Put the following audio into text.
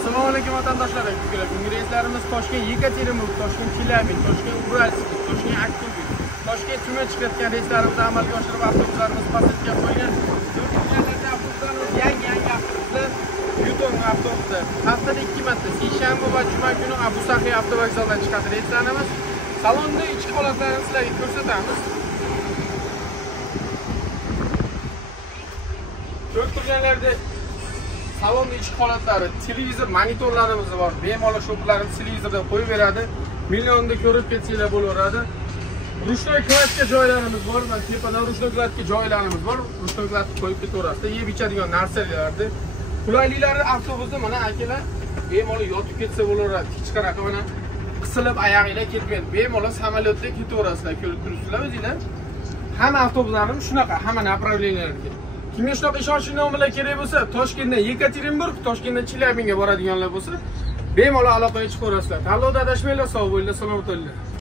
Assalomu alaykum vatandoshlar. Bugungi reyslarimiz Toshkent Yekaterinburg, Toshkent Chelyabinsk, Toshkent Uralsk, Toshkent Aktober, Toshkent Tuman chiqayotgan reyslarimizni amalga oshirib avtobuslarimiz pasatga qo'ygan. 4 kunlarda avtobuslarimiz yangi avtobuslar, Yutong avtobusi. Haftada 2 marta seshanba va juma kuni Abu Sahiy avtovokzaldan chiqadi reyslarimiz. Salonda ichki holatlarini sizlarga ko'rsatamiz. Ko'rib turganlarda salonda ichki holatlari, televizor monitorlarimiz bor. Bemalol shoplarni televizordan qo'yib beradi. Millionda ko'rib ketsanglar bo'laveradi. Rushnoy kladka joylarimiz bor. Mana tepadan rushnoy kladka joylarimiz bor. Rushnoy kladka qo'yib ketaverasizlar. Yeb ichadigan narsalarni. Qulayliklari avtobusda mana akalar bemalol yotib ketsa bo'laveradi. Hech qanaqa mana qisilib oyog'inglar ketmaydi. Bemalol samolyotda ketaverasizlar. Ko'rib turibsizlar o'zinglar. Hamma avtobuslarimiz shunaqa, hamma направленияларga. Kimga shunaqa ishonchli nomerlar kerak bo'lsa, Toshkentdan Yekaterinburg, Toshkentdan Chelyabinskga boradiganlar bo'lsa, bemalol aloqaga chiqaverasizlar. Tanlovda adashmanglar, sog' bo'linglar, salomat bo'linglar.